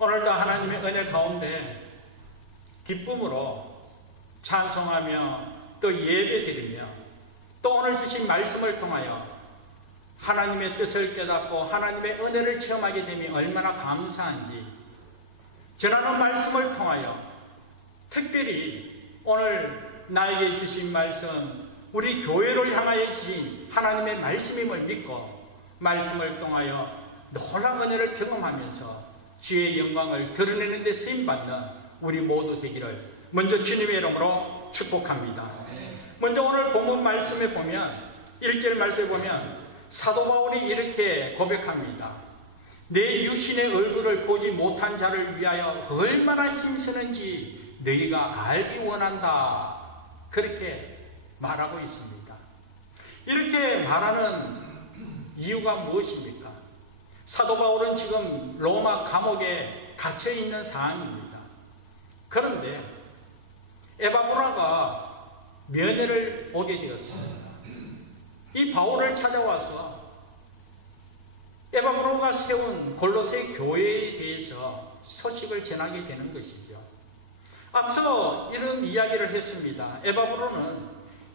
오늘도 하나님의 은혜 가운데 기쁨으로 찬송하며 또 예배드리며 또 오늘 주신 말씀을 통하여 하나님의 뜻을 깨닫고 하나님의 은혜를 체험하게 되면 얼마나 감사한지, 전하는 말씀을 통하여 특별히 오늘 나에게 주신 말씀, 우리 교회를 향하여 주신 하나님의 말씀임을 믿고 말씀을 통하여 놀라운 은혜를 경험하면서 주의 영광을 드러내는 데 쓰임받는 우리 모두 되기를 먼저 주님의 이름으로 축복합니다. 먼저 오늘 본문 말씀에 보면 1절 말씀에 보면 사도 바울이 이렇게 고백합니다. 내 육신의 얼굴을 보지 못한 자를 위하여 얼마나 힘쓰는지 너희가 알기 원한다. 그렇게 말하고 있습니다. 이렇게 말하는 이유가 무엇입니까? 사도 바울은 지금 로마 감옥에 갇혀 있는 상황입니다. 그런데 에바브라가 면회를 오게 되었습니다. 이 바울을 찾아와서 에바브라가 세운 골로새 교회에 대해서 소식을 전하게 되는 것이죠. 앞서 이런 이야기를 했습니다. 에바브로는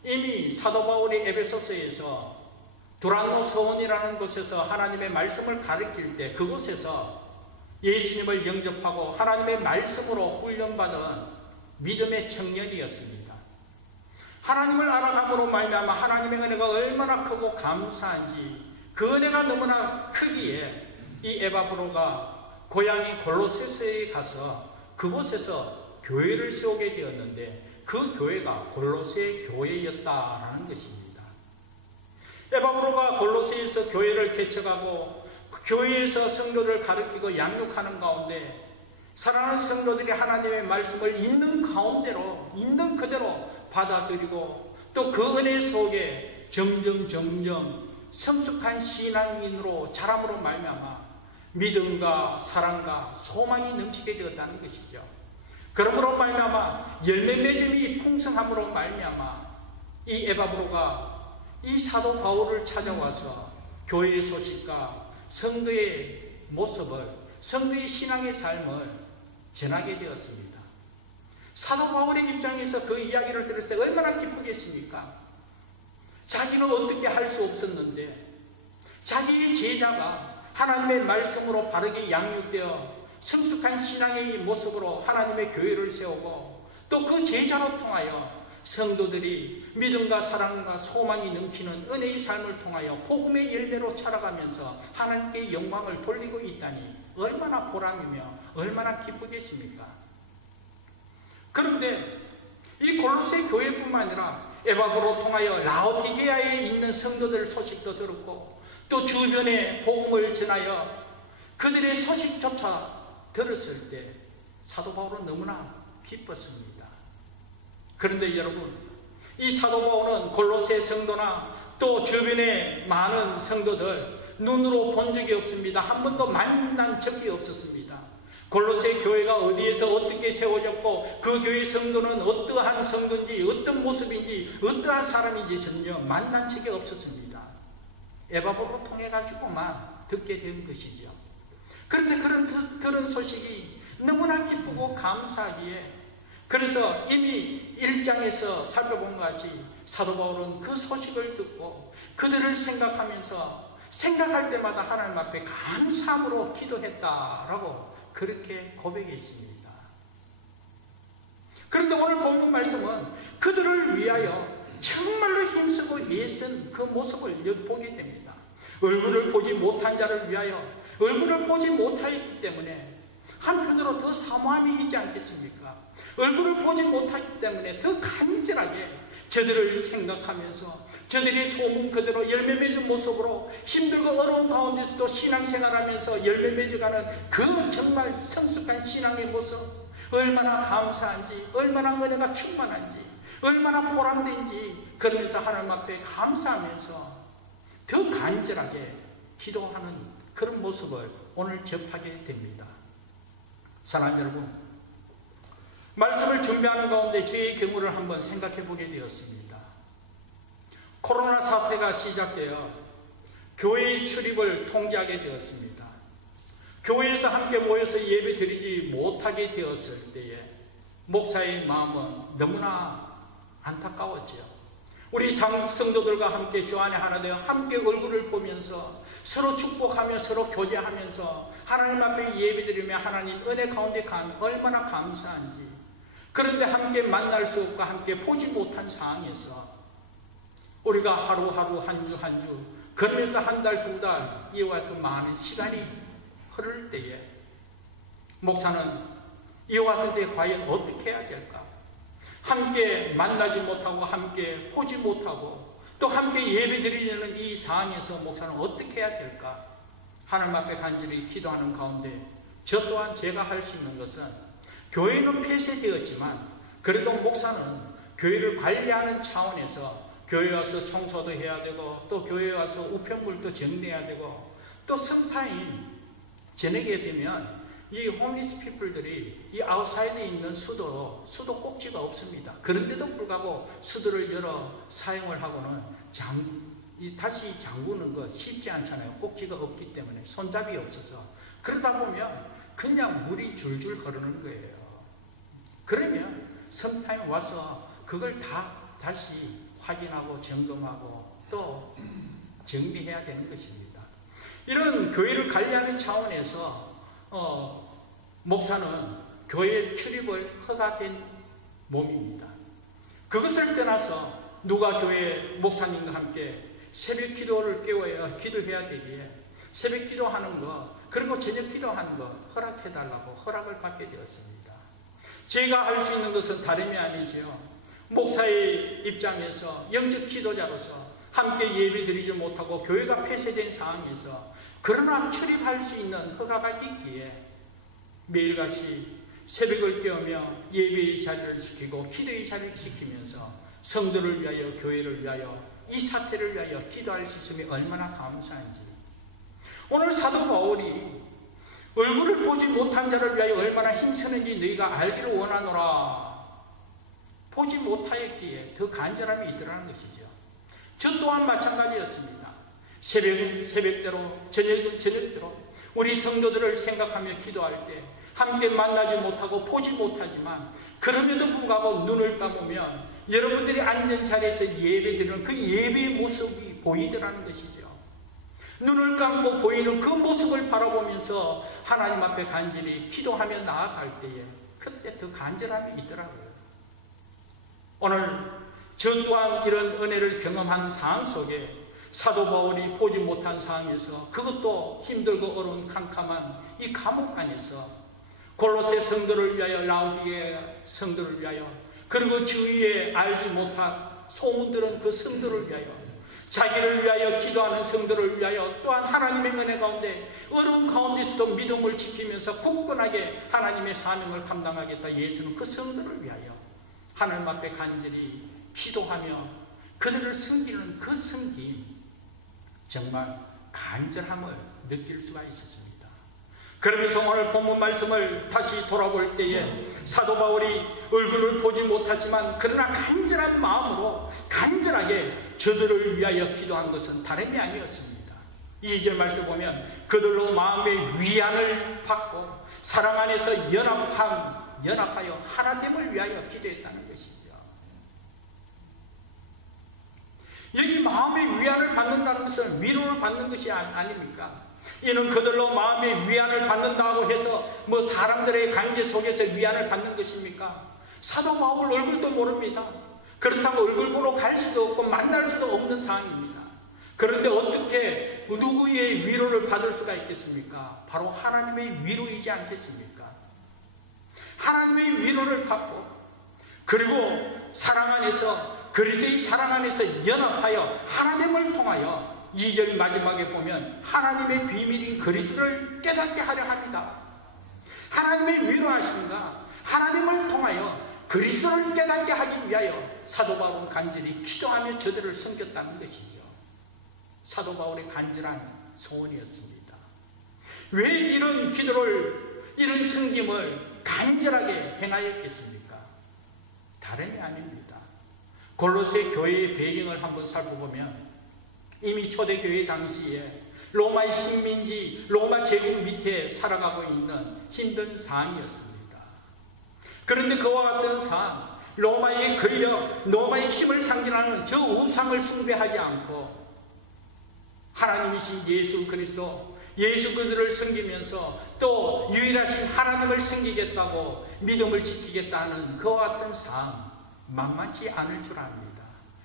이미 사도 바울이 에베소서에서 두란노 서원이라는 곳에서 하나님의 말씀을 가르칠 때 그곳에서 예수님을 영접하고 하나님의 말씀으로 훈련받은 믿음의 청년이었습니다. 하나님을 알아감으로 말미암아 하나님의 은혜가 얼마나 크고 감사한지, 그 은혜가 너무나 크기에 이 에바브로가 고향이 골로새서에 가서 그곳에서 교회를 세우게 되었는데 그 교회가 골로새 교회였다라는 것입니다. 에바브로가 골로새에서 교회를 개척하고 그 교회에서 성도를 가르치고 양육하는 가운데 사랑하는 성도들이 하나님의 말씀을 있는 가운데로 있는 그대로 받아들이고 또 그 은혜 속에 점점 성숙한 신앙인으로 자람으로 말미암아 믿음과 사랑과 소망이 넘치게 되었다는 것이죠. 그러므로 말미암아 열매 맺음이 풍성함으로 말미암아 이 에바브로가 이 사도 바울을 찾아와서 교회의 소식과 성도의 모습을, 성도의 신앙의 삶을 전하게 되었습니다. 사도 바울의 입장에서 그 이야기를 들을 때 얼마나 기쁘겠습니까? 자기는 어떻게 할 수 없었는데 자기의 제자가 하나님의 말씀으로 바르게 양육되어 성숙한 신앙의 모습으로 하나님의 교회를 세우고 또 그 제자로 통하여 성도들이 믿음과 사랑과 소망이 넘치는 은혜의 삶을 통하여 복음의 열매로 자라가면서 하나님께 영광을 돌리고 있다니 얼마나 보람이며 얼마나 기쁘겠습니까? 그런데 이 골로새 교회뿐만 아니라 에바브로 통하여 라오디게아에 있는 성도들 소식도 들었고 또 주변에 복음을 전하여 그들의 소식조차 들었을 때 사도 바울은 너무나 기뻤습니다. 그런데 여러분, 이 사도 바울은 골로새 성도나 또 주변의 많은 성도들 눈으로 본 적이 없습니다. 한 번도 만난 적이 없었습니다. 골로새 교회가 어디에서 어떻게 세워졌고 그 교회 성도는 어떠한 성도인지 어떤 모습인지 어떠한 사람인지 전혀 만난 적이 없었습니다. 에바브로 통해 가지고만 듣게 된 것이죠. 그런데 그런 소식이 너무나 기쁘고 감사하기에 그래서 이미 1장에서 살펴본 것 같이 사도 바울은 그 소식을 듣고 그들을 생각하면서 생각할 때마다 하나님 앞에 감사함으로 기도했다라고 그렇게 고백했습니다. 그런데 오늘 본문 말씀은 그들을 위하여 정말로 힘쓰고 애쓴 그 모습을 보게 됩니다. 얼굴을 보지 못한 자를 위하여 얼굴을 보지 못하였기 때문에 한편으로 더 사모함이 있지 않겠습니까? 얼굴을 보지 못하기 때문에 더 간절하게 저들을 생각하면서 저들이 소문 그대로 열매 맺은 모습으로 힘들고 어려운 가운데서도 신앙생활하면서 열매 맺어가는 그 정말 성숙한 신앙의 모습, 얼마나 감사한지, 얼마나 은혜가 충만한지, 얼마나 보람된지 그러면서 하나님 앞에 감사하면서 더 간절하게 기도하는 그런 모습을 오늘 접하게 됩니다. 사랑하는 여러분, 말씀을 준비하는 가운데 저의 경우를 한번 생각해 보게 되었습니다. 코로나 사태가 시작되어 교회의 출입을 통제하게 되었습니다. 교회에서 함께 모여서 예배 드리지 못하게 되었을 때에 목사의 마음은 너무나 안타까웠지요. 우리 성도들과 함께 주 안에 하나 되어 함께 얼굴을 보면서 서로 축복하며 서로 교제하면서 하나님 앞에 예배드리며 하나님 은혜 가운데 얼마나 감사한지. 그런데 함께 만날 수 없고 함께 보지 못한 상황에서 우리가 하루하루 한 주 한 주 그러면서 한 달 두 달 이와 같은 많은 시간이 흐를 때에 목사는 이와 같은 때 과연 어떻게 해야 될까? 함께 만나지 못하고 함께 보지 못하고 또 함께 예배드리려는 이 상황에서 목사는 어떻게 해야 될까? 하나님 앞에 간절히 기도하는 가운데 저 또한 제가 할 수 있는 것은 교회는 폐쇄되었지만 그래도 목사는 교회를 관리하는 차원에서 교회에 와서 청소도 해야 되고 또 교회에 와서 우편물도 정리해야 되고 또 sometimes 저녁에 되면 이 홈리스 피플들이 이 아웃사이드에 있는 수도 꼭지가 없습니다. 그런데도 불구하고 수도를 열어 사용을 하고는 다시 잠그는 거 쉽지 않잖아요. 꼭지가 없기 때문에 손잡이 없어서. 그러다 보면 그냥 물이 줄줄 흐르는 거예요. 그러면 sometimes 와서 그걸 다시 확인하고 점검하고 또 정리해야 되는 것입니다. 이런 교회를 관리하는 차원에서 목사는 교회 출입을 허가된 몸입니다. 그것을 떠나서 누가 교회 목사님과 함께 새벽 기도를 기도해야 되기에 새벽 기도하는 거 그리고 저녁 기도하는 거 허락해달라고 허락을 받게 되었습니다. 제가 할 수 있는 것은 다름이 아니죠. 목사의 입장에서 영적 지도자로서 함께 예배 드리지 못하고 교회가 폐쇄된 상황에서 그러나 출입할 수 있는 허가가 있기에 매일같이 새벽을 깨우며 예배의 자리를 지키고 기도의 자리를 지키면서 성도를 위하여 교회를 위하여 이 사태를 위하여 기도할 수 있음이 얼마나 감사한지. 오늘 사도 바울이 얼굴을 보지 못한 자를 위하여 얼마나 힘쓰는지 너희가 알기를 원하노라. 보지 못하였기에 더 간절함이 있더라는 것이죠. 저 또한 마찬가지였습니다. 새벽대로 저녁대로 우리 성도들을 생각하며 기도할 때 함께 만나지 못하고 보지 못하지만 그럼에도 불구하고 눈을 감으면 여러분들이 앉은 자리에서 예배드리는 그 예배의 모습이 보이더라는 것이죠. 눈을 감고 보이는 그 모습을 바라보면서 하나님 앞에 간절히 기도하며 나아갈 때에 그때 더 간절함이 있더라고요. 오늘 저 또한 이런 은혜를 경험한 상황 속에 사도 바울이 보지 못한 상황에서 그것도 힘들고 어려운 캄캄한 이 감옥 안에서 골로새 성도를 위하여 라우디게 성도를 위하여 그리고 주위에 알지 못한 소문들은 그 성도를 위하여 자기를 위하여 기도하는 성도를 위하여 또한 하나님의 은혜 가운데 어려운 가운데서도 믿음을 지키면서 굳건하게 하나님의 사명을 감당하겠다. 예수는 그 성도를 위하여 하나님 앞에 간절히 기도하며 그들을 섬기는 그 섬김 정말 간절함을 느낄 수가 있었습니다. 그러면서 오늘 본문 말씀을 다시 돌아볼 때에 사도 바울이 얼굴을 보지 못하지만 그러나 간절한 마음으로 간절하게 저들을 위하여 기도한 것은 다름이 아니었습니다. 2절 말씀 보면 그들로 마음의 위안을 받고 사랑 안에서 연합하여 하나됨을 위하여 기도했다는 것이죠. 여기 마음의 위안을 받는다는 것은 위로를 받는 것이 아닙니까? 이는 그들로 마음의 위안을 받는다고 해서 뭐 사람들의 관계 속에서 위안을 받는 것입니까? 사도 바울 얼굴도 모릅니다. 그렇다고 얼굴 보러 갈 수도 없고 만날 수도 없는 상황입니다. 그런데 어떻게 누구의 위로를 받을 수가 있겠습니까? 바로 하나님의 위로이지 않겠습니까? 하나님의 위로를 받고 그리고 사랑 안에서 그리스도의 사랑 안에서 연합하여 하나님을 통하여 2절 마지막에 보면 하나님의 비밀인 그리스도를 깨닫게 하려 합니다. 하나님의 위로하심과 하나님을 통하여 그리스도를 깨닫게 하기 위하여 사도 바울은 간절히 기도하며 저들을 섬겼다는 것이죠. 사도 바울의 간절한 소원이었습니다. 왜 이런 기도를 이런 섬김을 간절하게 행하였겠습니까? 다름이 아닙니다. 골로새 교회의 배경을 한번 살펴보면 이미 초대교회 당시에 로마의 식민지, 로마 제국 밑에 살아가고 있는 힘든 상황이었습니다. 그런데 그와 같은 상황, 로마의 권력, 로마의 힘을 상징하는 저 우상을 숭배하지 않고 하나님이신 예수 그리스도, 예수 그들을 섬기면서 또 유일하신 하나님을 섬기겠다고 믿음을 지키겠다는 그와 같은 삶, 만만치 않을 줄 압니다.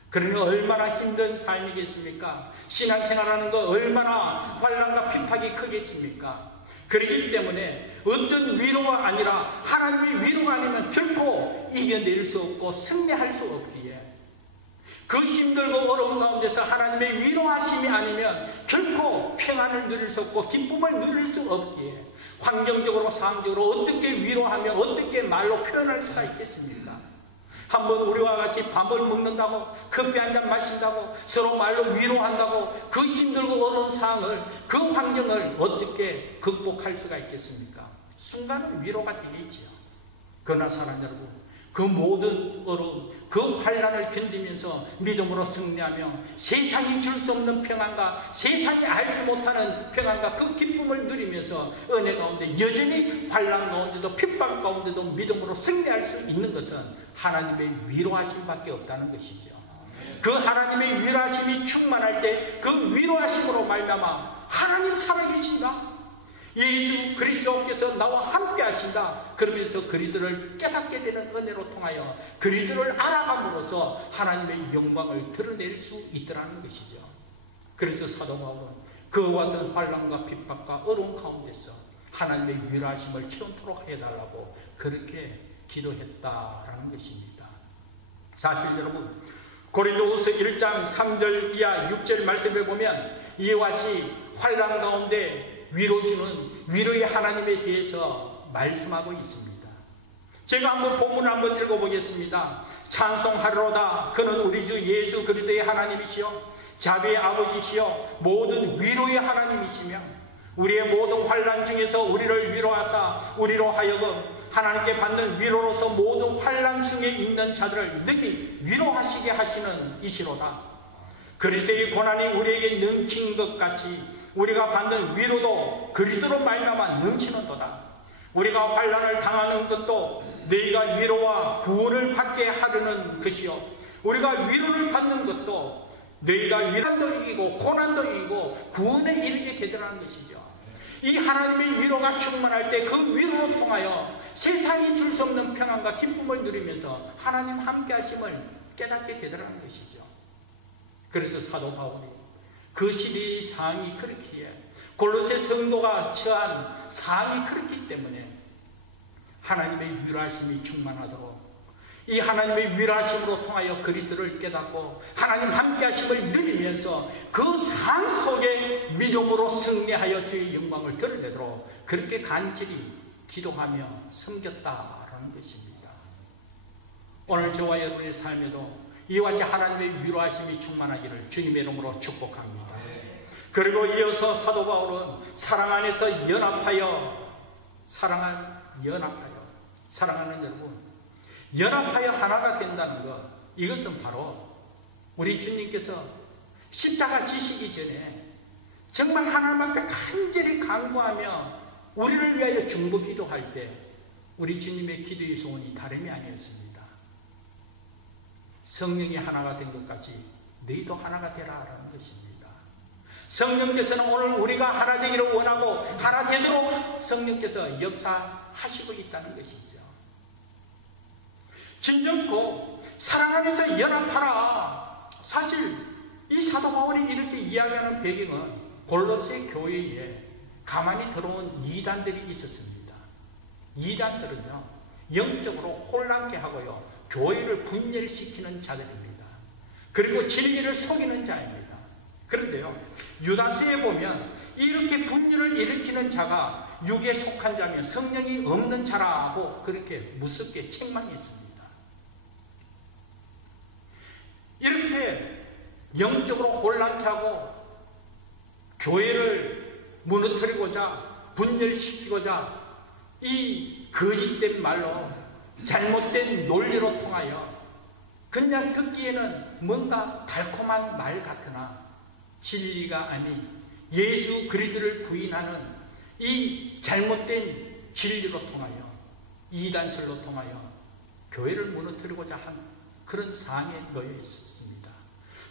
그러면 얼마나 힘든 삶이겠습니까? 신앙생활하는 거 얼마나 환난과 핍박이 크겠습니까? 그렇기 때문에 어떤 위로가 아니라 하나님의 위로가 아니면 결코 이겨낼 수 없고 승리할 수 없기에, 그 힘들고 어려운 가운데서 하나님의 위로하심이 아니면 결코 평안을 누릴 수 없고 기쁨을 누릴 수 없기에, 환경적으로 상황적으로 어떻게 위로하며 어떻게 말로 표현할 수가 있겠습니까? 한번 우리와 같이 밥을 먹는다고, 커피 한잔 마신다고, 서로 말로 위로한다고 그 힘들고 어려운 상황을, 그 환경을 어떻게 극복할 수가 있겠습니까? 순간은 위로가 되겠지요. 그러나 사랑 여러분, 그 모든 어려움, 그 환난을 견디면서 믿음으로 승리하며 세상이 줄 수 없는 평안과 세상이 알지 못하는 평안과 그 기쁨을 누리면서 은혜 가운데 여전히 환난 가운데도 핍박 가운데도 믿음으로 승리할 수 있는 것은 하나님의 위로하심밖에 없다는 것이죠. 그 하나님의 위로하심이 충만할 때 그 위로하심으로 말미암아 하나님 살아계신다, 예수 그리스도께서 나와 함께 하신다, 그러면서 그리스도를 깨닫게 되는 은혜로 통하여 그리스도를 알아감으로써 하나님의 영광을 드러낼 수 있더라는 것이죠. 그래서 사도 바울은 그와 같은 환난과 핍박과 어려운 가운데서 하나님의 위로하심을 체험토록 해달라고 그렇게 기도했다라는 것입니다. 사실 여러분, 고린도후서 1장 3절 이하 6절 말씀에 보면 이와 같이 환난 가운데 위로주는 위로의 하나님에 대해서 말씀하고 있습니다. 제가 한번 본문을 한번 읽어보겠습니다. 찬송하리로다. 그는 우리 주 예수 그리스도의 하나님이시여 자비의 아버지시여 모든 위로의 하나님이시며 우리의 모든 환난 중에서 우리를 위로하사 우리로 하여금 하나님께 받는 위로로서 모든 환난 중에 있는 자들을 능히 위로하시게 하시는 이시로다. 그리스도의 고난이 우리에게 넘친 것 같이 우리가 받는 위로도 그리스도로 말미암아 넘치는도다. 우리가 환난을 당하는 것도 너희가 위로와 구원을 받게 하려는 것이요, 우리가 위로를 받는 것도 너희가 위로도 이기고 고난도 이기고 구원에 이르게 되더라는 것이죠. 이 하나님의 위로가 충만할 때 그 위로로 통하여 세상이 줄 수 없는 평안과 기쁨을 누리면서 하나님 함께 하심을 깨닫게 되더라는 것이죠. 그래서 사도 바울이 그 시대의 상황이 그렇기에, 골로새 성도가 처한 상황이 그렇기 때문에 하나님의 위로하심이 충만하도록 이 하나님의 위로하심으로 통하여 그리스도를 깨닫고 하나님 함께 하심을 누리면서 그 상황 속에 믿음으로 승리하여 주의 영광을 드러내도록 그렇게 간절히 기도하며 섬겼다라는 것입니다. 오늘 저와 여러분의 삶에도 이와 같이 하나님의 위로하심이 충만하기를 주님의 이름으로 축복합니다. 그리고 이어서 사도 바울은 사랑 안에서 연합하여, 사랑하는 여러분, 연합하여 하나가 된다는 것, 이것은 바로 우리 주님께서 십자가 지시기 전에 정말 하나님 앞에 간절히 간구하며 우리를 위하여 중보 기도할 때 우리 주님의 기도의 소원이 다름이 아니었습니다. 성령이 하나가 된 것 같이 너희도 하나가 되라라는 것입니다. 성령께서는 오늘 우리가 하나 되기를 원하고 하나 되도록 성령께서 역사하시고 있다는 것이죠. 진정코 사랑 안에서 연합하라. 사실 이 사도 바울이 이렇게 이야기하는 배경은 골로새 교회에 가만히 들어온 이단들이 있었습니다. 이단들은요, 영적으로 혼란케 하고요, 교회를 분열시키는 자들입니다. 그리고 진리를 속이는 자입니다. 그런데요, 유다서에 보면 이렇게 분열을 일으키는 자가 육에 속한 자면 성령이 없는 자라고 그렇게 무섭게 책망했습니다. 이렇게 영적으로 혼란케 하고 교회를 무너뜨리고자 분열시키고자 이 거짓된 말로 잘못된 논리로 통하여 그냥 듣기에는 뭔가 달콤한 말 같으나 진리가 아닌 예수 그리스도를 부인하는 이 잘못된 진리로 통하여, 이단설로 통하여 교회를 무너뜨리고자 한 그런 상황에 놓여 있었습니다.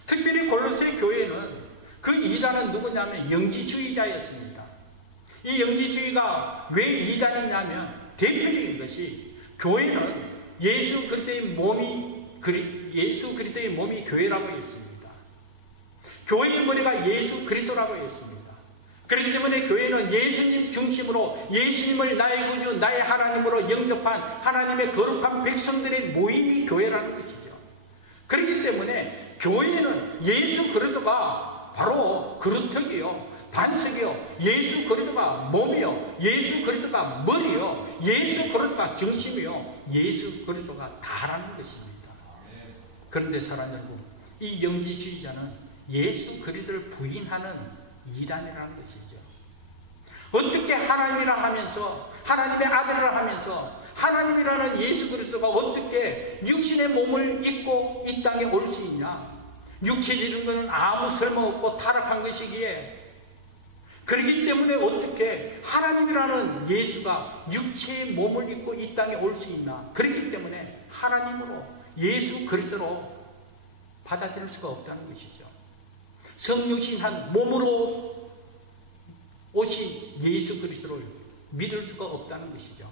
특별히 골로새 교회는 그 이단은 누구냐면 영지주의자였습니다. 이 영지주의가 왜 이단이냐면 대표적인 것이 교회는 예수 그리스도의 몸이 교회라고 했습니다. 교회의 머리가 예수 그리스도라고 했습니다. 그렇기 때문에 교회는 예수님 중심으로 예수님을 나의 구주, 나의 하나님으로 영접한 하나님의 거룩한 백성들의 모임이 교회라는 것이죠. 그렇기 때문에 교회는 예수 그리스도가 바로 그루터기요, 반석이요, 예수 그리스도가 몸이요, 예수 그리스도가 머리요, 예수 그리스도가 중심이요, 예수 그리스도가 다라는 것입니다. 그런데 사랑하는 여러분, 이 영지주의자는 예수 그리스도를 부인하는 이단이라는 것이죠. 어떻게 하나님이라 하면서, 하나님의 아들이라 하면서 하나님이라는 예수 그리스도가 어떻게 육신의 몸을 입고 이 땅에 올 수 있냐? 육체적인 것은 아무 쓸모없고 타락한 것이기에, 그렇기 때문에 어떻게 하나님이라는 예수가 육체의 몸을 입고 이 땅에 올 수 있나? 그렇기 때문에 하나님으로 예수 그리스도로 받아들일 수가 없다는 것이죠. 성육신한 몸으로 오신 예수 그리스도를 믿을 수가 없다는 것이죠.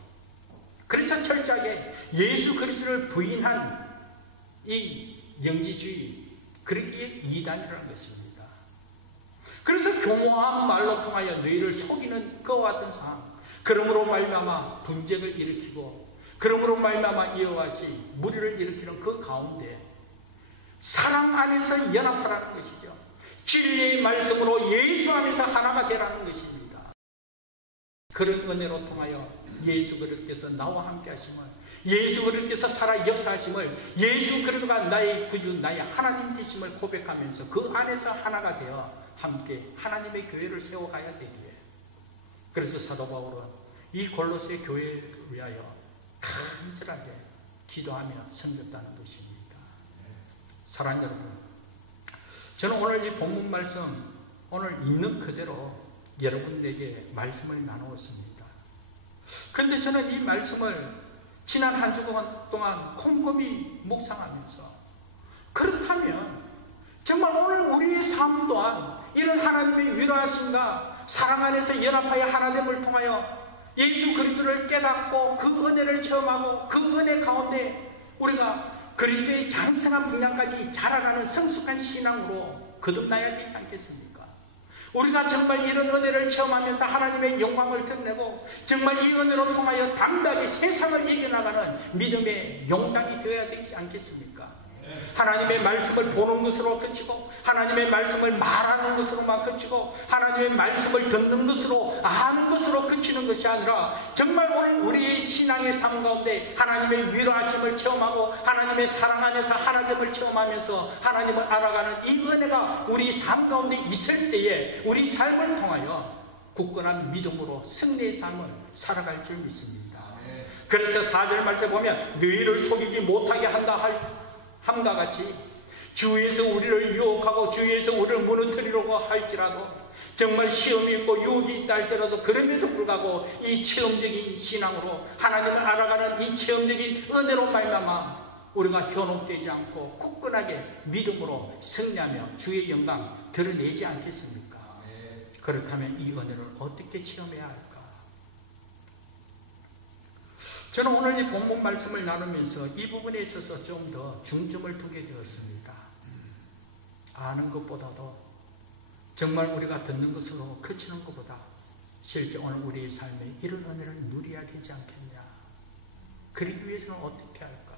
그래서 철저하게 예수 그리스도를 부인한 이 영지주의, 그러기에 이단이라는 것입니다. 그래서 교모한 말로 통하여 너희를 속이는 그와 같은 상황, 그러므로 말미암아 분쟁을 일으키고 그러므로 말미암아 이와 같이 무리를 일으키는 그 가운데 사랑 안에서 연합하라는 것이죠. 진리의 말씀으로 예수 안에서 하나가 되라는 것입니다. 그런 은혜로 통하여 예수 그리스도께서 나와 함께 하심을, 예수 그리스도께서 살아 역사하심을, 예수 그리스도가 나의 구주, 나의 하나님 되심을 고백하면서 그 안에서 하나가 되어 함께 하나님의 교회를 세워가야 되기에, 그래서 사도 바울은 이 골로새 교회를 위하여 간절하게 기도하며 섬겼다는 것입니다. 사랑하는 여러분, 저는 오늘 이 본문 말씀 오늘 있는 그대로 여러분에게 말씀을 나누었습니다. 그런데 저는 이 말씀을 지난 한 주간 동안 곰곰이 묵상하면서, 그렇다면 정말 오늘 우리의 삶 또한 이런 하나님의 위로하심과 사랑 안에서 연합하여 하나됨을 통하여 예수 그리스도를 깨닫고 그 은혜를 체험하고 그 은혜 가운데 우리가 그리스도의 장성한 분량까지 자라가는 성숙한 신앙으로 거듭나야 되지 않겠습니까? 우리가 정말 이런 은혜를 체험하면서 하나님의 영광을 드러내고 정말 이 은혜로 통하여 담대하게 세상을 이겨나가는 믿음의 용장이 되어야 되지 않겠습니까? 하나님의 말씀을 보는 것으로 그치고 하나님의 말씀을 말하는 것으로만 그치고 하나님의 말씀을 듣는 것으로 아는 것으로 그치는 것이 아니라 정말 오늘 우리의 신앙의 삶 가운데 하나님의 위로하심을 체험하고 하나님의 사랑 안에서 하나님을 체험하면서 하나님을 알아가는 이 은혜가 우리 삶 가운데 있을 때에 우리 삶을 통하여 굳건한 믿음으로 승리의 삶을 살아갈 줄 믿습니다. 그래서 4절 말씀에 보면 너희를 속이지 못하게 한다 함과 같이 주위에서 우리를 유혹하고 주위에서 우리를 무너뜨리려고 할지라도 정말 시험이 있고 유혹이 있다 할지라도 그럼에도 불구하고 이 체험적인 신앙으로 하나님을 알아가는 이 체험적인 은혜로 말미암아 우리가 현혹되지 않고 굳건하게 믿음으로 승리하며 주의 영광 드러내지 않겠습니까? 그렇다면 이 은혜를 어떻게 체험해야 할까? 저는 오늘 이 본문 말씀을 나누면서 이 부분에 있어서 좀 더 중점을 두게 되었습니다. 아는 것보다도 정말 우리가 듣는 것으로 그치는 것보다 실제 오늘 우리의 삶에 이런 은혜를 누려야 되지 않겠냐? 그러기 위해서는 어떻게 할까?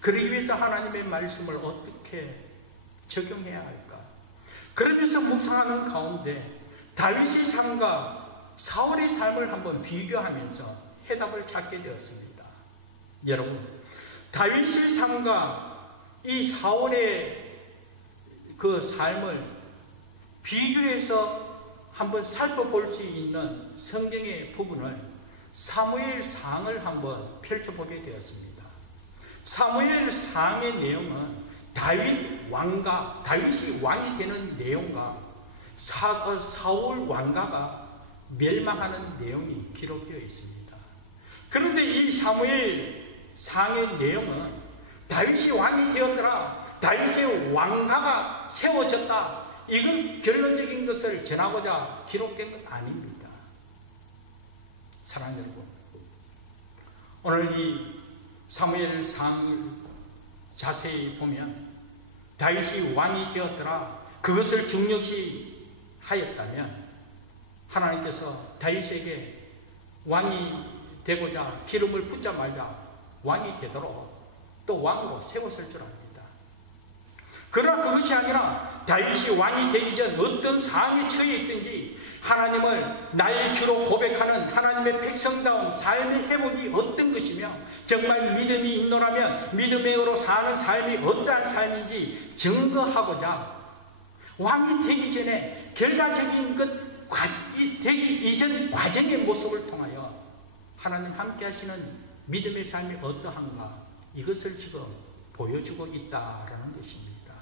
그러기 위해서 하나님의 말씀을 어떻게 적용해야 할까? 그러면서 묵상하는 가운데 다윗의 삶과 사울의 삶을 한번 비교하면서 해답을 찾게 되었습니다. 여러분, 다윗의 삶과 이 사울의 그 삶을 비교해서 한번 살펴볼 수 있는 성경의 부분을 사무엘상을 한번 펼쳐보게 되었습니다. 사무엘상의 내용은 다윗이 왕이 되는 내용과 사울 왕가가 멸망하는 내용이 기록되어 있습니다. 그런데 이 사무엘 상의 내용은 다윗이 왕이 되었더라, 다윗의 왕가가 세워졌다, 이건 결론적인 것을 전하고자 기록된 것 아닙니다. 사랑하는 여러분, 오늘 이 사무엘 상을 자세히 보면 다윗이 왕이 되었더라, 그것을 중요시 하였다면 하나님께서 다윗에게 왕이 되고자 기름을 붓자마자 왕이 되도록 또 왕으로 세웠을 줄 압니다. 그러나 그것이 아니라 다윗이 왕이 되기 전 어떤 상황에 처해 있든지 하나님을 나의 주로 고백하는 하나님의 백성다운 삶의 회복이 어떤 것이며 정말 믿음이 있노라면 믿음으로 사는 삶이 어떠한 삶인지 증거하고자 왕이 되기 전에 결과적인 되기 이전 과정의 모습을 통하여 하나님 함께 하시는 믿음의 삶이 어떠한가, 이것을 지금 보여주고 있다라는 것입니다.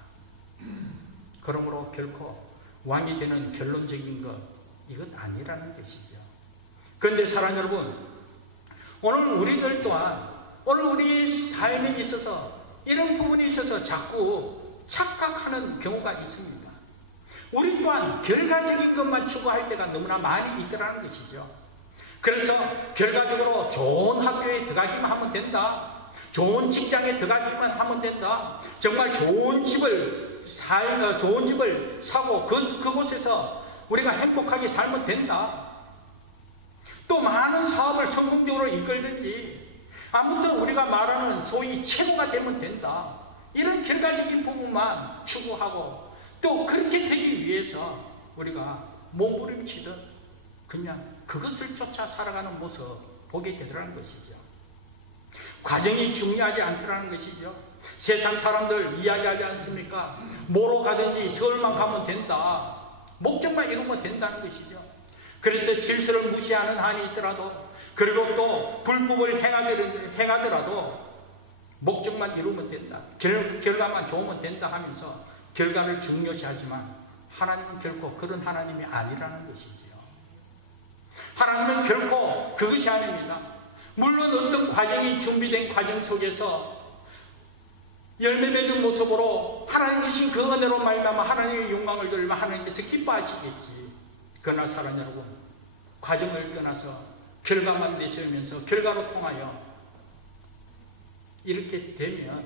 그러므로 결코 왕이 되는 결론적인 것, 이건 아니라는 것이죠. 그런데 사랑하는 여러분, 오늘 우리들 또한 오늘 우리의 삶에 있어서 이런 부분에 있어서 자꾸 착각하는 경우가 있습니다. 우리 또한 결과적인 것만 추구할 때가 너무나 많이 있더라는 것이죠. 그래서 결과적으로 좋은 학교에 들어가기만 하면 된다, 좋은 직장에 들어가기만 하면 된다, 정말 좋은 집을 사고 그곳에서 우리가 행복하게 살면 된다, 또 많은 사업을 성공적으로 이끌든지 아무튼 우리가 말하는 소위 최고가 되면 된다, 이런 결과적인 부분만 추구하고 또 그렇게 되기 위해서 우리가 몸부림치듯 그냥 그것을 쫓아 살아가는 모습 보게 되더라는 것이죠. 과정이 중요하지 않더라는 것이죠. 세상 사람들 이야기하지 않습니까? 뭐로 가든지 서울만 가면 된다, 목적만 이루면 된다는 것이죠. 그래서 질서를 무시하는 한이 있더라도, 그리고 또 불법을 행하더라도 목적만 이루면 된다, 결과만 좋으면 된다 하면서 결과를 중요시하지만 하나님은 결코 그런 하나님이 아니라는 것이지요. 하나님은 결코 그것이 아닙니다. 물론 어떤 과정이 준비된 과정 속에서 열매 맺은 모습으로 하나님 주신 그 은혜로 말미암아 하나님의 영광을 돌리면 하나님께서 기뻐하시겠지. 그러나 사랑하는 여러분, 과정을 떠나서 결과만 내세우면서 결과로 통하여 이렇게 되면,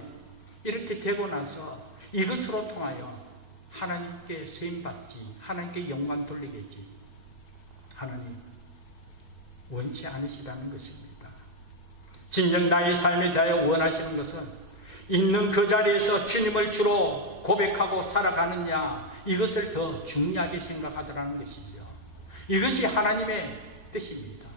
이렇게 되고 나서 이것으로 통하여 하나님께 쓰임받지, 하나님께 영광 돌리겠지, 하나님 원치 않으시다는 것입니다. 진정 나의 삶에 대하여 원하시는 것은 있는 그 자리에서 주님을 주로 고백하고 살아가느냐, 이것을 더 중요하게 생각하더라는 것이죠. 이것이 하나님의 뜻입니다.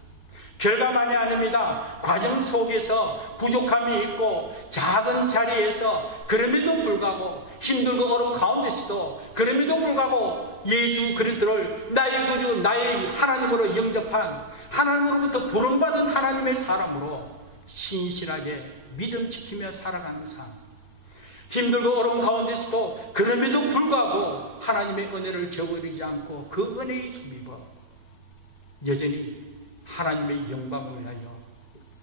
결과만이 아닙니다. 과정 속에서 부족함이 있고 작은 자리에서 그럼에도 불구하고 힘들고 어려운 가운데서도 그럼에도 불구하고 예수 그리스도를 나의 구주, 나의 하나님으로 영접한, 하나님으로부터 부름받은 하나님의 사람으로 신실하게 믿음 지키며 살아가는 삶, 힘들고 어려운 가운데서도 그럼에도 불구하고 하나님의 은혜를 저버리지 않고 그 은혜에 힘입어 여전히 하나님의 영광을 위하여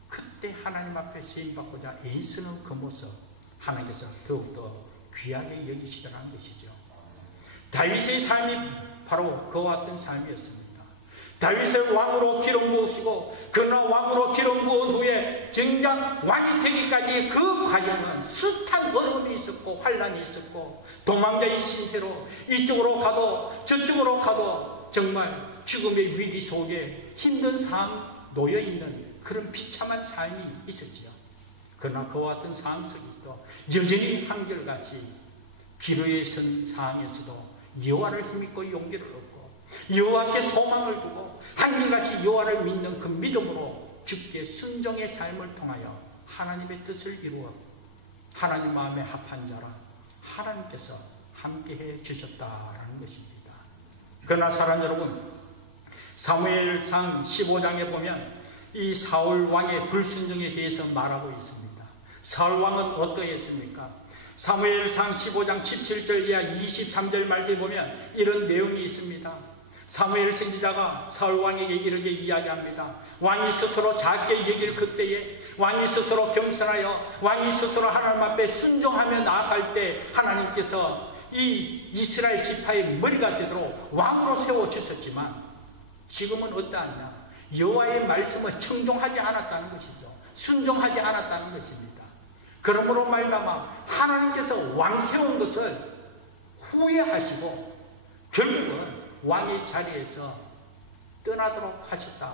그때 하나님 앞에 세임받고자 애쓰는 그 모습, 하나님께서 더욱더 귀하게 여기시더라는 것이죠. 다윗의 삶이 바로 그와 같은 삶이었습니다. 다윗을 왕으로 기름 부으시고, 그러나 왕으로 기름 부은 후에 정작 왕이 되기까지의 그 과정은 숱한 어려움이 있었고 환난이 있었고 도망자의 신세로 이쪽으로 가도 저쪽으로 가도 정말 죽음의 위기 속에 힘든 상황 놓여있는 그런 비참한 삶이 있었지요. 그러나 그와 같은 상황 속에서도 여전히 한결같이 기로에 선 상황에서도 여호와를 힘입고 용기를 얻고 여호와께 소망을 두고 한결같이 여호와를 믿는 그 믿음으로 주께 순종의 삶을 통하여 하나님의 뜻을 이루어 하나님 마음에 합한 자라 하나님께서 함께해 주셨다라는 것입니다. 그러나 사랑하는 여러분, 사무엘상 15장에 보면 이 사울 왕의 불순종에 대해서 말하고 있습니다. 사울 왕은 어떠했습니까? 사무엘상 15장 17절 이하 23절 말씀에 보면 이런 내용이 있습니다. 사무엘 선지자가 사울 왕에게 이렇게 이야기합니다. 왕이 스스로 작게 여길 그때에, 왕이 스스로 겸손하여 왕이 스스로 하나님 앞에 순종하며 나아갈 때 하나님께서 이 이스라엘 지파의 머리가 되도록 왕으로 세워주셨지만 지금은 어떠하냐? 여호와의 말씀을 청종하지 않았다는 것이죠. 순종하지 않았다는 것입니다. 그러므로 말미암아 하나님께서 왕 세운 것을 후회하시고 결국은 왕의 자리에서 떠나도록 하셨다.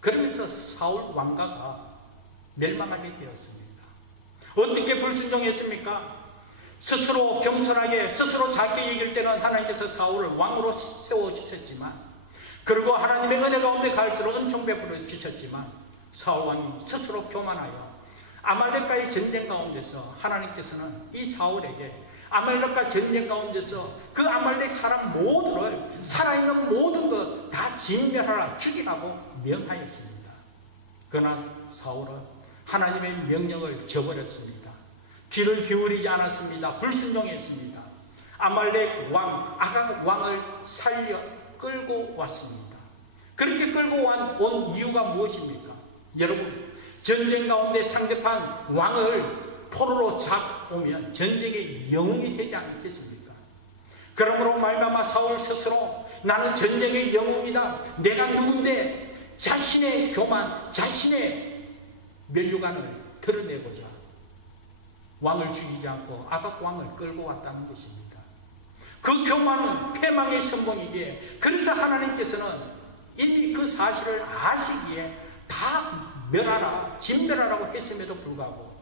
그러면서 사울 왕가가 멸망하게 되었습니다. 어떻게 불순종했습니까? 스스로 겸손하게 스스로 작게 여길 때는 하나님께서 사울을 왕으로 세워주셨지만, 그리고 하나님의 은혜 가운데 갈수록 은총 베풀어 주셨지만 사울 왕이 스스로 교만하여 아말렉과의 전쟁 가운데서 하나님께서는 이 사울에게 아말렉과 전쟁 가운데서 그 아말렉 사람 모두를, 살아있는 모든 것 다 진멸하라, 죽이라고 명하였습니다. 그러나 사울은 하나님의 명령을 저버렸습니다. 귀를 기울이지 않았습니다. 불순종했습니다. 아말렉 왕 아각 왕을 살려 끌고 왔습니다. 그렇게 끌고 온 이유가 무엇입니까? 여러분, 전쟁 가운데 상대판 왕을 포로로 잡으면 전쟁의 영웅이 되지 않겠습니까? 그러므로 말미암아 사울 스스로 나는 전쟁의 영웅이다, 내가 누군데, 자신의 교만, 자신의 면류관을 드러내고자 왕을 죽이지 않고 아각 왕을 끌고 왔다는 것입니다. 그 교만은 패망의 선봉이기에, 그래서 하나님께서는 이미 그 사실을 아시기에 다 멸하라, 진멸하라고 했음에도 불구하고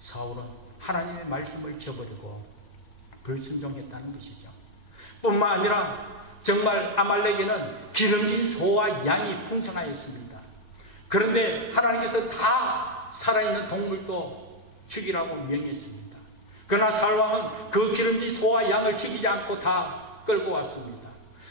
사울은 하나님의 말씀을 저버리고 불순종했다는 것이죠. 뿐만 아니라 정말 아말렉에는 기름진 소와 양이 풍성하였습니다. 그런데 하나님께서 다 살아있는 동물도 죽이라고 명했습니다. 그러나 사울 왕은 그 기름진 소와 양을 죽이지 않고 다 끌고 왔습니다.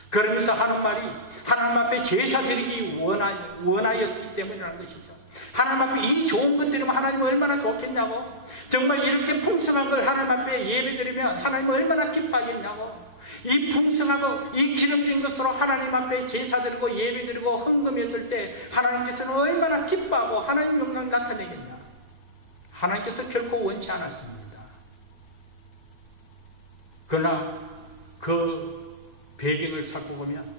그러면서 하는 말이 하나님 앞에 제사 드리기 원하였기 때문이라는 것이죠. 하나님 앞에 이 좋은 것 드리면 하나님은 얼마나 좋겠냐고, 정말 이렇게 풍성한 걸 하나님 앞에 예배 드리면 하나님은 얼마나 기뻐하겠냐고, 이 풍성하고 이 기름진 것으로 하나님 앞에 제사 드리고 예배 드리고 헌금했을 때 하나님께서는 얼마나 기뻐하고 하나님 영광 나타내겠냐. 하나님께서 결코 원치 않았습니다. 그러나 그 배경을 살펴보면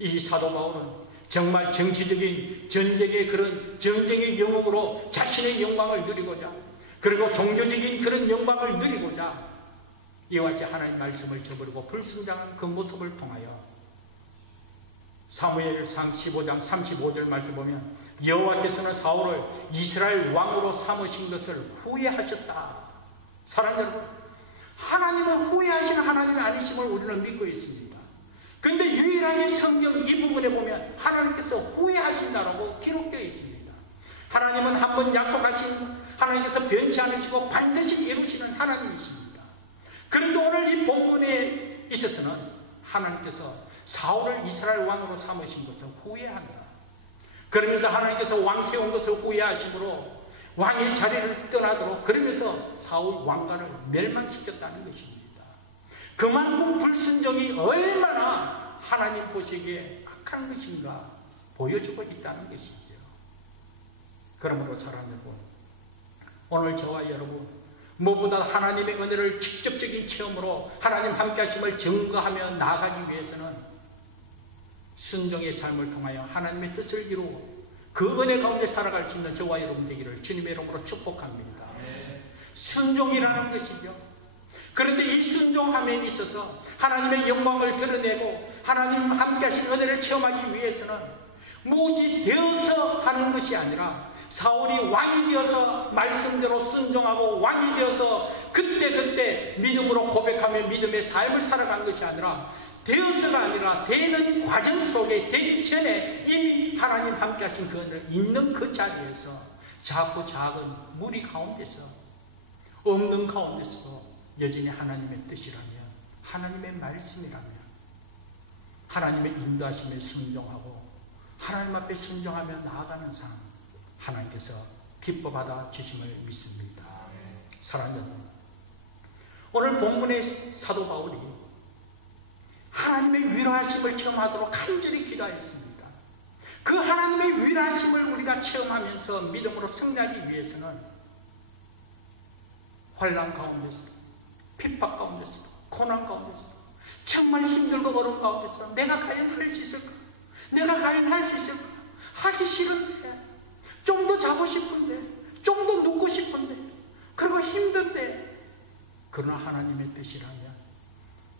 이 사도 바울은 정말 정치적인 전쟁의 그런 정쟁의 영웅으로 자신의 영광을 누리고자, 그리고 종교적인 그런 영광을 누리고자 이와 같이 하나님의 말씀을 저버리고 불순종한 그 모습을 통하여 사무엘상 15장 35절 말씀 보면 여호와께서는 사울을 이스라엘 왕으로 삼으신 것을 후회하셨다. 사랑하는 여러분, 하나님은 후회하시는 하나님이 아니심을 우리는 믿고 있습니다. 그런데 유일하게 성경 이 부분에 보면 하나님께서 후회하신다라고 기록되어 있습니다. 하나님은 한번 약속하신, 하나님께서 변치 않으시고 반드시 이루시는 하나님이십니다. 그런데 오늘 이 본문에 있어서는 하나님께서 사울을 이스라엘 왕으로 삼으신 것을 후회한다. 그러면서 하나님께서 왕 세운 것을 후회하심으로 왕의 자리를 떠나도록, 그러면서 사울 왕가를 멸망시켰다는 것입니다. 그만큼 불순종이 얼마나 하나님 보시기에 악한 것인가 보여주고 있다는 것이죠. 그러므로 사랑하는 여러분, 오늘 저와 여러분 무엇보다 하나님의 은혜를 직접적인 체험으로 하나님 함께 하심을 증거하며 나아가기 위해서는 순종의 삶을 통하여 하나님의 뜻을 이루고 그 은혜 가운데 살아갈 수 있는 저와 여러분 되기를 주님의 이름으로 축복합니다. 순종이라는 것이죠. 그런데 이 순종함에 있어서 하나님의 영광을 드러내고 하나님 함께 하신 은혜를 체험하기 위해서는 무엇이 되어서 하는 것이 아니라 사울이 왕이 되어서 말씀대로 순종하고 왕이 되어서 그때 믿음으로 고백하며 믿음의 삶을 살아간 것이 아니라, 되어서가 아니라 되는 과정 속에, 되기 전에 이미 하나님 함께 하신 그 은혜를 있는 그 자리에서 작고 작은 무리 가운데서, 없는 가운데서 여전히 하나님의 뜻이라면, 하나님의 말씀이라면 하나님의 인도하심에 순종하고 하나님 앞에 순종하며 나아가는 삶, 하나님께서 기뻐 받아 주심을 믿습니다. 사랑하는 여러분, 오늘 본문의 사도 바울이 하나님의 위로하심을 체험하도록 간절히 기도했습니다. 그 하나님의 위로하심을 우리가 체험하면서 믿음으로 승리하기 위해서는 환난 가운데서도, 핍박 가운데서도, 고난 가운데서도, 정말 힘들고 어려운 가운데서 내가 과연 할 수 있을까? 내가 과연 할 수 있을까? 하기 싫은데, 좀 더 자고 싶은데, 좀 더 눕고 싶은데, 그리고 힘든데, 그러나 하나님의 뜻이라면,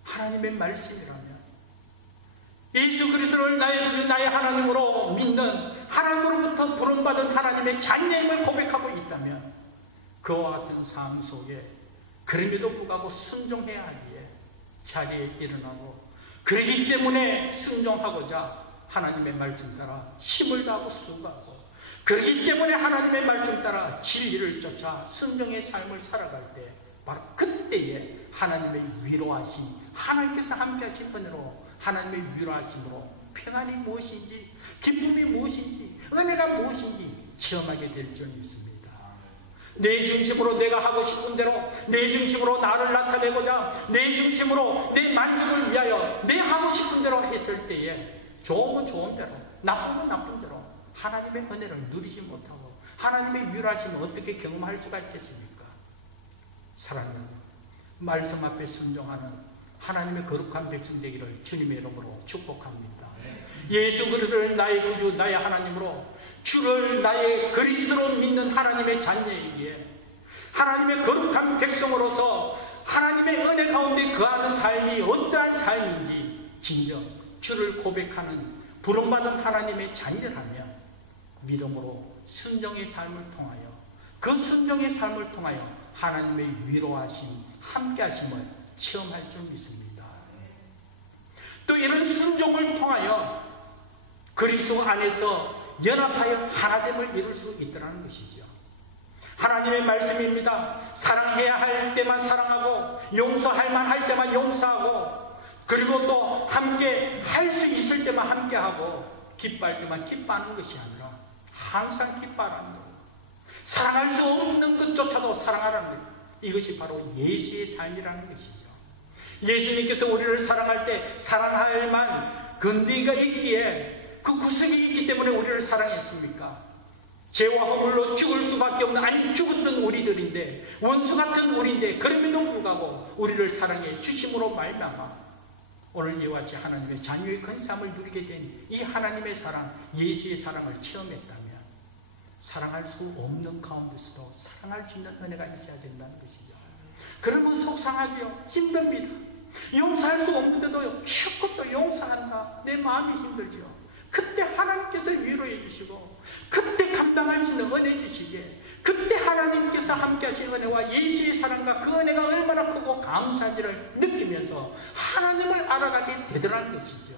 하나님의 말씀이라면, 예수 그리스도를 나의 구주, 나의 하나님으로 믿는, 하나님으로부터 부름받은 하나님의 자녀임을 고백하고 있다면 그와 같은 상황 속에 그럼에도 불구하고 순종해야 하기에 자리에 일어나고, 그러기 때문에 순종하고자 하나님의 말씀 따라 힘을 다하고 수고하고, 그러기 때문에 하나님의 말씀 따라 진리를 쫓아 순종의 삶을 살아갈 때 바로 그때에 하나님의 위로하심, 하나님께서 함께 하신 은혜로, 하나님의 위로하심으로 평안이 무엇인지, 기쁨이 무엇인지, 은혜가 무엇인지 체험하게 될 줄 믿습니다. 내 중심으로 내가 하고 싶은 대로, 내 중심으로 나를 나타내고자, 내 중심으로 내 만족을 위하여 내 하고 싶은 대로 했을 때에 좋은 건 좋은 대로, 나쁜 건 나쁜 대로 하나님의 은혜를 누리지 못하고 하나님의 위로하심을 어떻게 경험할 수가 있겠습니까? 사랑하는 말씀 앞에 순종하는 하나님의 거룩한 백성 되기를 주님의 이름으로 축복합니다. 예수 그리스도를 나의 구주, 나의 하나님으로, 주를 나의 그리스도로 믿는 하나님의 자녀이기에 하나님의 거룩한 백성으로서 하나님의 은혜 가운데 거하는 삶이 어떠한 삶인지 진정 주를 고백하는 부름받은 하나님의 자녀라면 믿음으로 순종의 삶을 통하여, 그 순종의 삶을 통하여 하나님의 위로하심, 함께하심을 체험할 줄 믿습니다. 또 이런 순종을 통하여 그리스도 안에서 연합하여 하나됨을 이룰 수 있다는 것이죠. 하나님의 말씀입니다. 사랑해야 할 때만 사랑하고, 용서할 만할 때만 용서하고, 그리고 또 함께 할 수 있을 때만 함께하고, 기뻐할 때만 기뻐하는 것이 아니라 항상 기뻐하라는 것, 사랑할 수 없는 것조차도 사랑하라는 것, 이것이 바로 예수의 삶이라는 것이죠. 예수님께서 우리를 사랑할 때 사랑할 만 근디가 있기에, 그 구석이 있기 때문에 우리를 사랑했습니까? 죄와 허물로 죽을 수밖에 없는, 아니 죽었던 우리들인데, 원수 같은 우리인데 그럼에도 불구하고 우리를 사랑해 주심으로 말미암아 오늘 이와 같이 하나님의 자녀의 근사함을 누리게 된 이 하나님의 사랑, 예수의 사랑을 체험했다면 사랑할 수 없는 가운데서도 사랑할 수 있는 은혜가 있어야 된다는 것이죠. 그러면 속상하지요. 힘듭니다. 용서할 수 없는데도 자꾸 또 용서한다. 내 마음이 힘들지요. 그때 하나님께서 위로해 주시고, 그때 감당할 수 있는 은혜 주시기에, 그때 하나님께서 함께 하신 은혜와 예수의 사랑과 그 은혜가 얼마나 크고 감사한지를 느끼면서 하나님을 알아가게 되더라는 것이죠.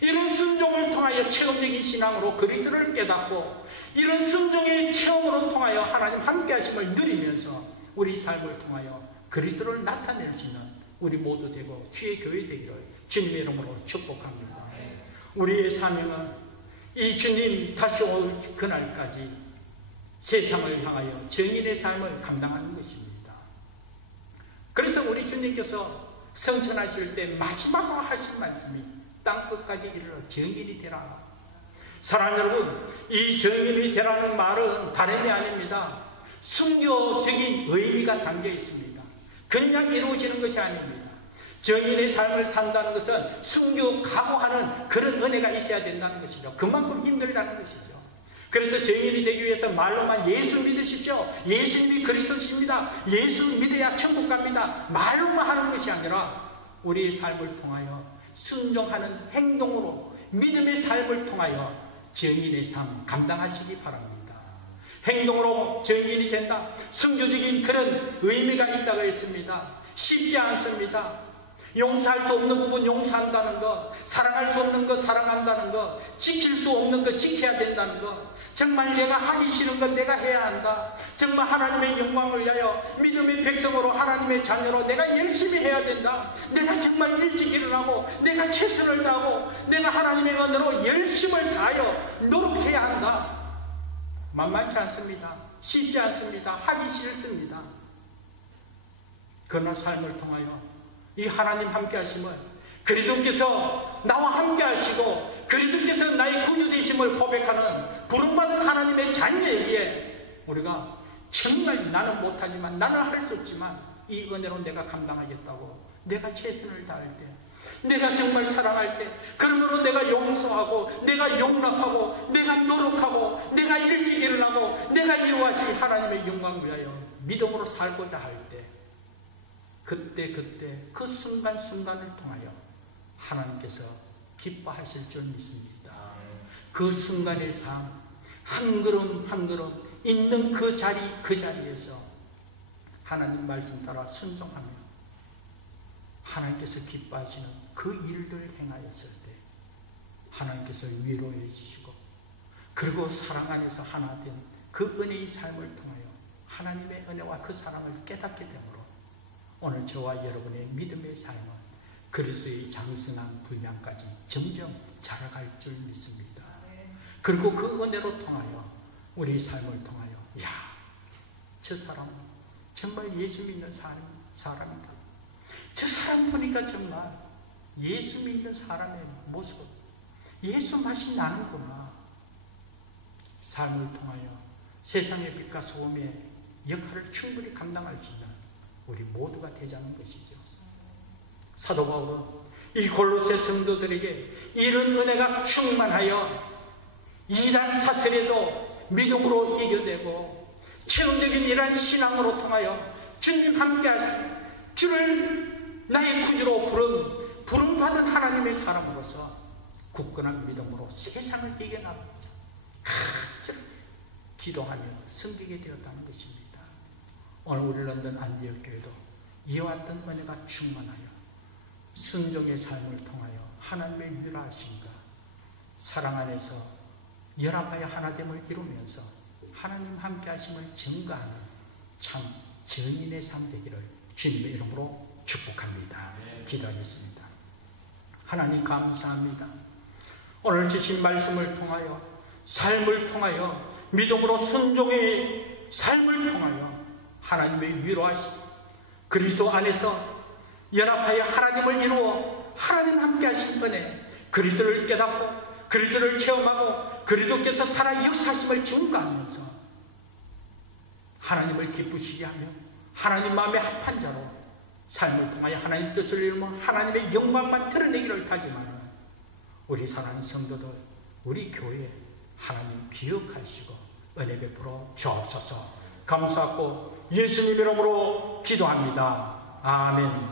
이런 순종을 통하여 체험적인 신앙으로 그리스도를 깨닫고, 이런 순종의 체험으로 통하여 하나님 함께 하심을 누리면서 우리 삶을 통하여 그리스도를 나타낼 수 있는 우리 모두 되고 주의 교회 되기를 주님의 이름으로 축복합니다. 우리의 사명은 이 주님 다시 올 그날까지 세상을 향하여 정인의 삶을 감당하는 것입니다. 그래서 우리 주님께서 성천하실 때 마지막으로 하신 말씀이 땅끝까지 이르러 정인이 되라. 사랑하는 여러분, 이 정인이 되라는 말은 다름이 아닙니다. 순교적인 의미가 담겨 있습니다. 그냥 이루어지는 것이 아닙니다. 정인의 삶을 산다는 것은 순교 각오하는 그런 은혜가 있어야 된다는 것이죠. 그만큼 힘들다는 것이죠. 그래서 정인이 되기 위해서 말로만 예수 믿으십시오, 예수님이 그리스도십니다, 예수 믿어야 천국 갑니다, 말로만 하는 것이 아니라 우리의 삶을 통하여 순종하는 행동으로 믿음의 삶을 통하여 정인의 삶 감당하시기 바랍니다. 행동으로 정인이 된다, 순교적인 그런 의미가 있다고 했습니다. 쉽지 않습니다. 용서할 수 없는 부분 용서한다는 것, 사랑할 수 없는 것 사랑한다는 것, 지킬 수 없는 것 지켜야 된다는 것, 정말 내가 하기 싫은 것 내가 해야 한다, 정말 하나님의 영광을 위하여 믿음의 백성으로 하나님의 자녀로 내가 열심히 해야 된다, 내가 정말 일찍 일어나고 내가 최선을 다하고 내가 하나님의 은혜로 열심을 다하여 노력해야 한다. 만만치 않습니다. 쉽지 않습니다. 하기 싫습니다. 그러나 삶을 통하여 이 하나님 함께 하심을, 그리스도께서 나와 함께 하시고 그리스도께서 나의 구주 되심을 고백하는 부름받은 하나님의 자녀에게 우리가 정말 나는 못하지만, 나는 할 수 없지만 이 은혜로 내가 감당하겠다고, 내가 최선을 다할 때, 내가 정말 사랑할 때, 그러므로 내가 용서하고 내가 용납하고 내가 노력하고 내가 일찍 일어나고 내가 이루어질 하나님의 영광을 위하여 믿음으로 살고자 할 때, 그때 그 순간순간을 통하여 하나님께서 기뻐하실 줄 믿습니다. 그 순간의 삶, 한 걸음 한 걸음 있는 그 자리에서 하나님 말씀 따라 순종하며 하나님께서 기뻐하시는 그 일들을 행하였을 때 하나님께서 위로해 주시고, 그리고 사랑 안에서 하나 된 그 은혜의 삶을 통하여 하나님의 은혜와 그 사랑을 깨닫게 되므로 오늘 저와 여러분의 믿음의 삶은 그리스도의 장성한 분량까지 점점 자라갈 줄 믿습니다. 그리고 그 은혜로 통하여 우리 삶을 통하여, 야, 저 사람은 정말 예수 믿는 사람이다. 저 사람 보니까 정말 예수 믿는 사람의 모습, 예수 맛이 나는구나. 삶을 통하여 세상의 빛과 소금의 역할을 충분히 감당할 수 있는 우리 모두가 되자는 것이죠. 사도 바울은 이 골로새 성도들에게 이런 은혜가 충만하여 이란 사슬에도 믿음으로 이겨내고 체험적인 이러한 신앙으로 통하여 주님 함께 하신 주를 나의 구주로 부름받은 하나님의 사람으로서 굳건한 믿음으로 세상을 이겨나가자 기도하며 섬기게 되었다는 것입니다. 오늘 우리 런던 안디옥 교회도 이와 같은 은혜가 충만하여 순종의 삶을 통하여 하나님의 유라하심과 사랑 안에서 연합하여 하나됨을 이루면서 하나님 함께 하심을 증거하는 참 증인의 삶 되기를 주님의 이름으로 축복합니다. 기도하겠습니다. 하나님 감사합니다. 오늘 주신 말씀을 통하여, 삶을 통하여, 믿음으로 순종의 삶을 통하여 하나님의 위로하심, 그리스도 안에서 연합하여 하나님을 이루어 하나님 함께 하신 은혜, 그리스도를 깨닫고 그리스도를 체험하고 그리스도께서 살아 역사하심을 증거하면서 하나님을 기쁘시게 하며 하나님 마음에 합한 자로 삶을 통하여 하나님 뜻을 이루며 하나님의 영광만 드러내기를 다짐하는 우리 사랑하는 성도들, 우리 교회 하나님 기억하시고 은혜 베풀어 주옵소서. 감사하고 예수님 이름으로 기도합니다. 아멘.